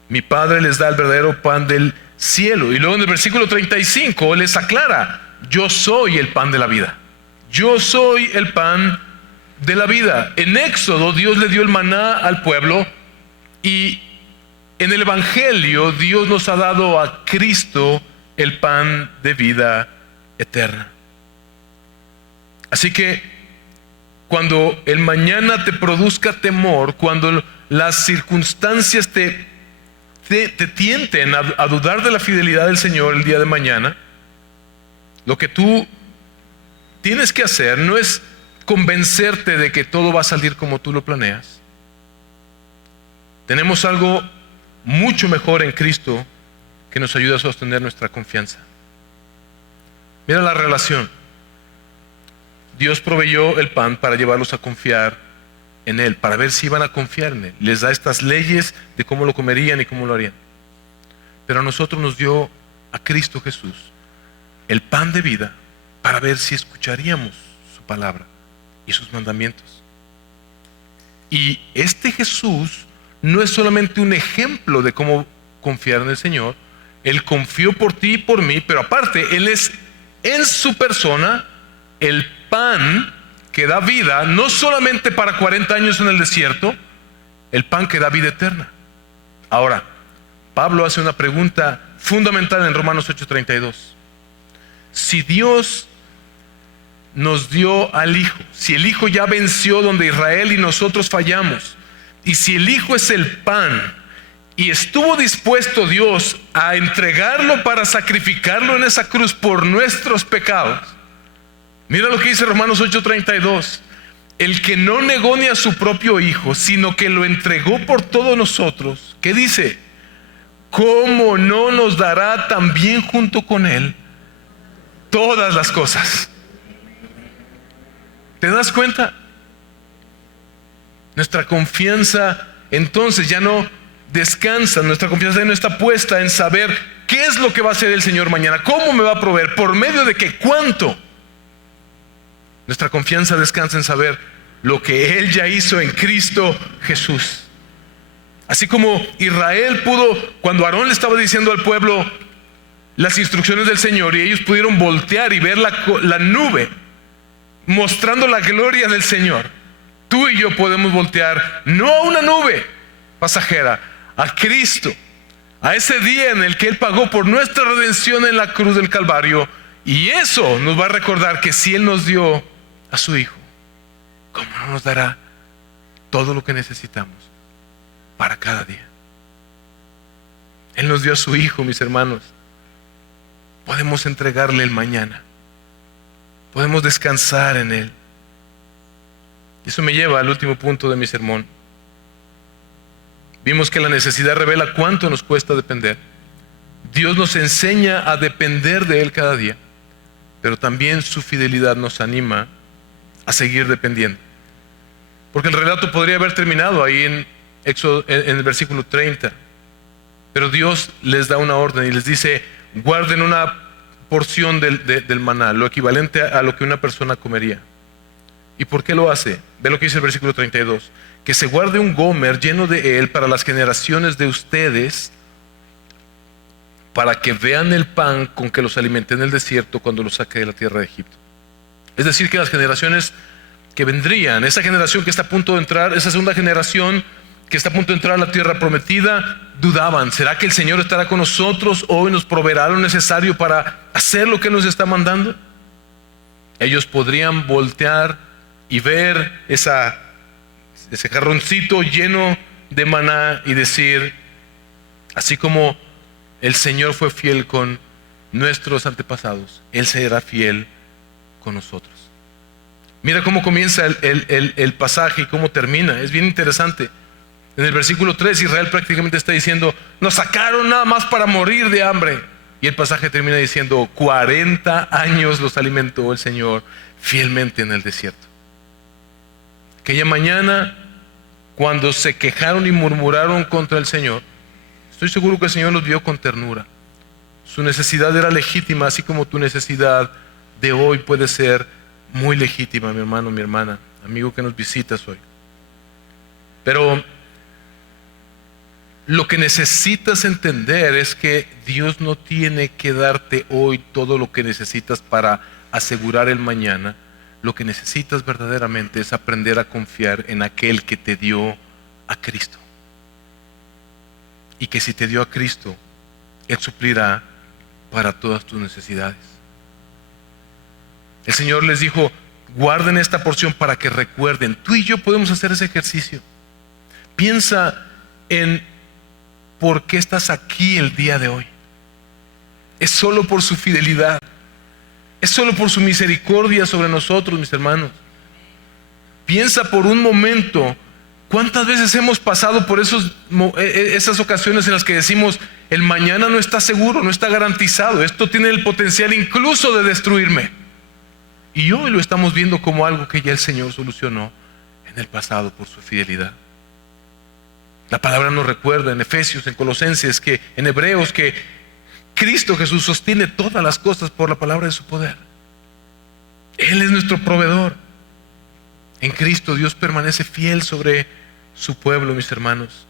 Mi Padre les da el verdadero pan del cielo. Y luego en el versículo 35 les aclara, yo soy el pan de la vida. Yo soy el pan de la vida. En Éxodo Dios le dio el maná al pueblo, y en el Evangelio Dios nos ha dado a Cristo el pan de vida eterna. Así que cuando el mañana te produzca temor, cuando las circunstancias te tienten a dudar de la fidelidad del Señor el día de mañana, lo que tú tienes que hacer no es convencerte de que todo va a salir como tú lo planeas. Tenemos algo mucho mejor en Cristo que nos ayuda a sostener nuestra confianza. Mira la relación. Dios proveyó el pan para llevarlos a confiar en Él, para ver si iban a confiar en Él. Les da estas leyes de cómo lo comerían y cómo lo harían. Pero a nosotros nos dio a Cristo Jesús el pan de vida para ver si escucharíamos su palabra y sus mandamientos. Y este Jesús no es solamente un ejemplo de cómo confiar en el Señor. Él confió por ti y por mí, pero aparte Él es en su persona el pan que da vida, no solamente para 40 años en el desierto, el pan que da vida eterna. Ahora, Pablo hace una pregunta fundamental en Romanos 8:32. Si Dios nos dio al Hijo, si el Hijo ya venció donde Israel y nosotros fallamos, y si el Hijo es el pan, y estuvo dispuesto Dios a entregarlo para sacrificarlo en esa cruz por nuestros pecados, mira lo que dice Romanos 8:32. El que no negó ni a su propio Hijo, sino que lo entregó por todos nosotros, ¿qué dice? ¿Cómo no nos dará también junto con Él todas las cosas? ¿Te das cuenta? Nuestra confianza entonces ya no descansa, nuestra confianza ya no está puesta en saber qué es lo que va a hacer el Señor mañana, cómo me va a proveer, por medio de qué, cuánto. Nuestra confianza descansa en saber lo que Él ya hizo en Cristo Jesús. Así como Israel pudo, cuando Aarón le estaba diciendo al pueblo las instrucciones del Señor, y ellos pudieron voltear y ver la nube mostrando la gloria del Señor, tú y yo podemos voltear no a una nube pasajera, a Cristo, a ese día en el que Él pagó por nuestra redención en la cruz del Calvario. Y eso nos va a recordar que si Él nos dio a su Hijo, ¿cómo no nos dará todo lo que necesitamos para cada día? Él nos dio a su Hijo, mis hermanos. Podemos entregarle el mañana, podemos descansar en Él. Eso me lleva al último punto de mi sermón. Vimos que la necesidad revela cuánto nos cuesta depender. Dios nos enseña a depender de Él cada día, pero también su fidelidad nos anima a seguir dependiendo. Porque el relato podría haber terminado ahí en el versículo 30, pero Dios les da una orden y les dice: guarden una porción del maná, lo equivalente a lo que una persona comería. ¿Y por qué lo hace? Ve lo que dice el versículo 32: que se guarde un gomer lleno de él para las generaciones de ustedes, para que vean el pan con que los alimenté en el desierto cuando los saqué de la tierra de Egipto. Es decir, que las generaciones que vendrían, esa generación que está a punto de entrar, esa segunda generación que está a punto de entrar a la tierra prometida, dudaban: ¿será que el Señor estará con nosotros hoy? ¿Nos proveerá lo necesario para hacer lo que Él nos está mandando? Ellos podrían voltear y ver ese jarroncito lleno de maná y decir: así como el Señor fue fiel con nuestros antepasados, Él será fiel con nosotros. Mira cómo comienza el pasaje y cómo termina. Es bien interesante. En el versículo 3 Israel prácticamente está diciendo: nos sacaron nada más para morir de hambre. Y el pasaje termina diciendo: 40 años los alimentó el Señor fielmente en el desierto. Aquella mañana cuando se quejaron y murmuraron contra el Señor, estoy seguro que el Señor los vio con ternura. Su necesidad era legítima, así como tu necesidad de hoy puede ser muy legítima, mi hermano, mi hermana, amigo que nos visitas hoy. Pero lo que necesitas entender es que Dios no tiene que darte hoy todo lo que necesitas para asegurar el mañana. Lo que necesitas verdaderamente es aprender a confiar en aquel que te dio a Cristo. Y que si te dio a Cristo, Él suplirá para todas tus necesidades. El Señor les dijo, guarden esta porción para que recuerden. Tú y yo podemos hacer ese ejercicio. Piensa en por qué estás aquí el día de hoy. Es solo por su fidelidad. Es solo por su misericordia sobre nosotros, mis hermanos. Piensa por un momento cuántas veces hemos pasado por esas ocasiones en las que decimos, el mañana no está seguro, no está garantizado. Esto tiene el potencial incluso de destruirme. Y hoy lo estamos viendo como algo que ya el Señor solucionó en el pasado por su fidelidad. La palabra nos recuerda en Efesios, en Colosenses, en Hebreos, que Cristo Jesús sostiene todas las cosas por la palabra de su poder. Él es nuestro proveedor. En Cristo Dios permanece fiel sobre su pueblo, mis hermanos.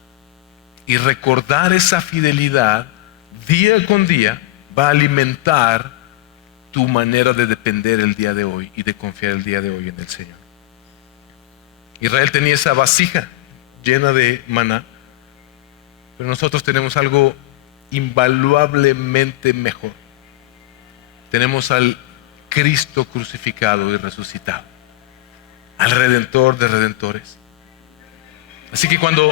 Y recordar esa fidelidad día con día va a alimentar tu manera de depender el día de hoy y de confiar el día de hoy en el Señor. Israel tenía esa vasija llena de maná, pero nosotros tenemos algo invaluablemente mejor. Tenemos al Cristo crucificado y resucitado, al Redentor de redentores. Así que cuando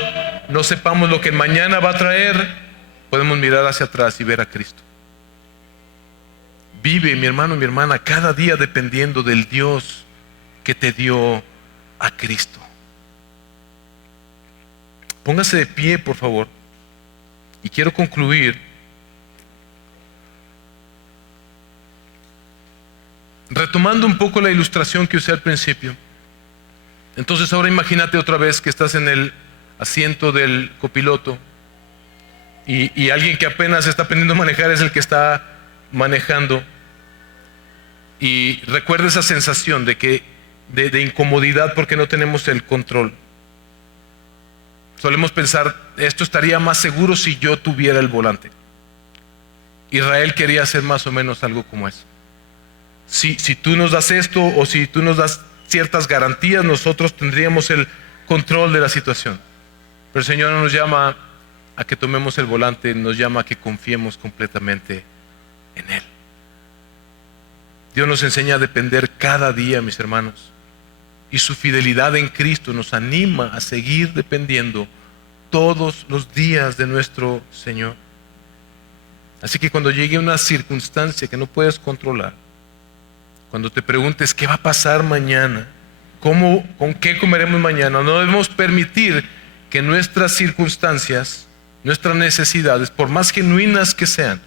no sepamos lo que mañana va a traer, podemos mirar hacia atrás y ver a Cristo. Vive, mi hermano, mi hermana, cada día dependiendo del Dios que te dio a Cristo. Póngase de pie, por favor. Y quiero concluir retomando un poco la ilustración que usé al principio. Entonces ahora imagínate otra vez que estás en el asiento del copiloto y alguien que apenas está aprendiendo a manejar es el que está manejando, y recuerda esa sensación de incomodidad porque no tenemos el control. Solemos pensar, esto estaría más seguro si yo tuviera el volante. Israel quería hacer más o menos algo como eso. Si tú nos das esto, o si tú nos das ciertas garantías, nosotros tendríamos el control de la situación. Pero el Señor no nos llama a que tomemos el volante, nos llama a que confiemos completamente en Él. Dios nos enseña a depender cada día, mis hermanos. Y su fidelidad en Cristo nos anima a seguir dependiendo todos los días de nuestro Señor. Así que cuando llegue una circunstancia que no puedes controlar, cuando te preguntes qué va a pasar mañana, con qué comeremos mañana, no debemos permitir que nuestras circunstancias, nuestras necesidades, por más genuinas que sean,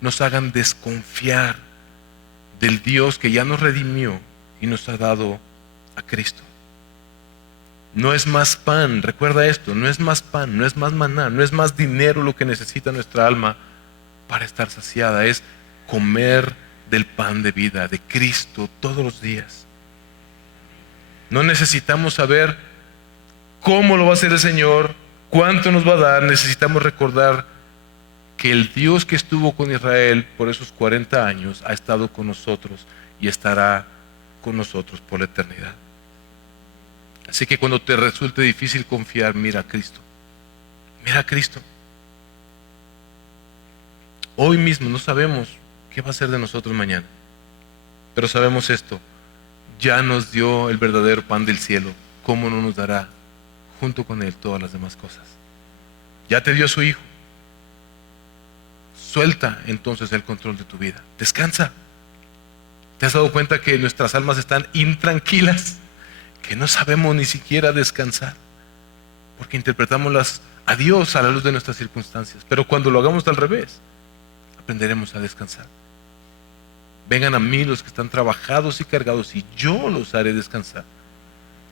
nos hagan desconfiar del Dios que ya nos redimió y nos ha dado a Cristo. No es más pan, recuerda esto, no es más pan, no es más maná, no es más dinero lo que necesita nuestra alma para estar saciada, es comer del pan de vida, de Cristo todos los días. No necesitamos saber cómo lo va a hacer el Señor, cuánto nos va a dar, necesitamos recordar que el Dios que estuvo con Israel por esos 40 años ha estado con nosotros y estará con nosotros por la eternidad. Así que cuando te resulte difícil confiar, mira a Cristo. Mira a Cristo. Hoy mismo no sabemos qué va a ser de nosotros mañana, pero sabemos esto: ya nos dio el verdadero pan del cielo. ¿Cómo no nos dará junto con Él todas las demás cosas? Ya te dio su Hijo. Suelta entonces el control de tu vida. Descansa. ¿Te has dado cuenta que nuestras almas están intranquilas? Que no sabemos ni siquiera descansar, porque interpretamos a Dios a la luz de nuestras circunstancias. Pero cuando lo hagamos al revés, aprenderemos a descansar. Vengan a mí los que están trabajados y cargados, y yo los haré descansar.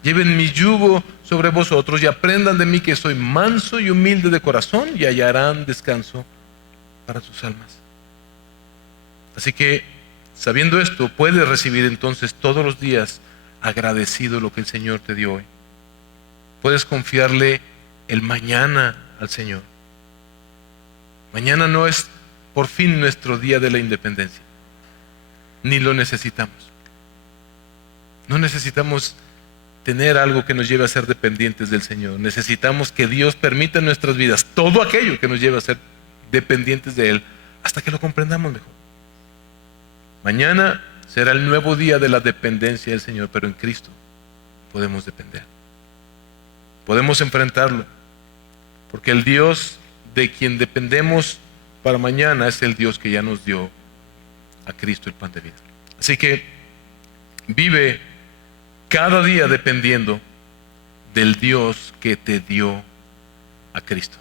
Lleven mi yugo sobre vosotros y aprendan de mí que soy manso y humilde de corazón y hallarán descanso para sus almas. Así que, sabiendo esto, puedes recibir entonces todos los días agradecido lo que el Señor te dio hoy. Puedes confiarle el mañana al Señor. Mañana no es por fin nuestro día de la independencia, ni lo necesitamos. No necesitamos tener algo que nos lleve a ser dependientes del Señor. Necesitamos que Dios permita en nuestras vidas todo aquello que nos lleve a ser dependientes de Él, hasta que lo comprendamos mejor. Mañana será el nuevo día de la dependencia del Señor, pero en Cristo podemos depender. Podemos enfrentarlo, porque el Dios de quien dependemos para mañana es el Dios que ya nos dio a Cristo el pan de vida. Así que vive cada día dependiendo del Dios que te dio a Cristo.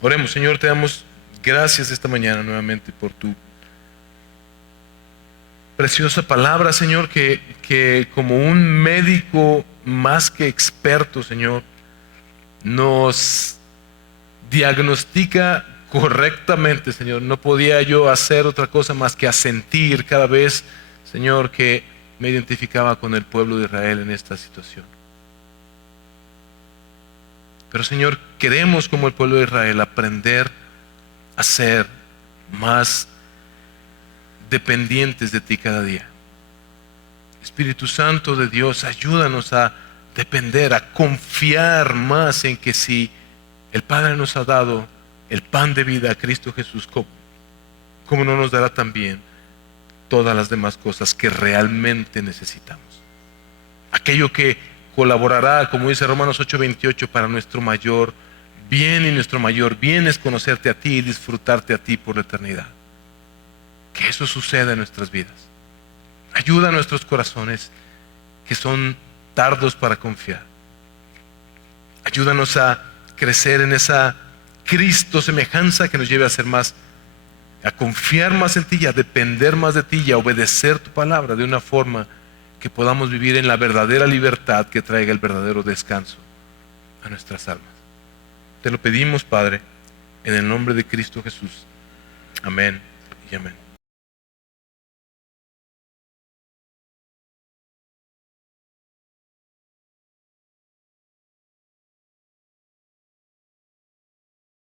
Oremos. Señor, te damos gracias esta mañana nuevamente por tu preciosa palabra, Señor, que como un médico más que experto, Señor, nos diagnostica correctamente, Señor. No podía yo hacer otra cosa más que asentir cada vez, Señor, que me identificaba con el pueblo de Israel en esta situación. Pero, Señor, queremos como el pueblo de Israel aprender a ser más dependientes de ti cada día. Espíritu Santo de Dios, ayúdanos a depender, a confiar más en que si el Padre nos ha dado el pan de vida a Cristo Jesús, ¿cómo no nos dará también todas las demás cosas que realmente necesitamos? Aquello que colaborará, como dice Romanos 8:28, para nuestro mayor bien, y nuestro mayor bien es conocerte a ti y disfrutarte a ti por la eternidad. Que eso suceda en nuestras vidas. Ayuda a nuestros corazones que son tardos para confiar. Ayúdanos a crecer en esa Cristo semejanza que nos lleve a ser más, a confiar más en ti y a depender más de ti y a obedecer tu palabra de una forma que podamos vivir en la verdadera libertad que traiga el verdadero descanso a nuestras almas. Te lo pedimos, Padre, en el nombre de Cristo Jesús. Amén y amén.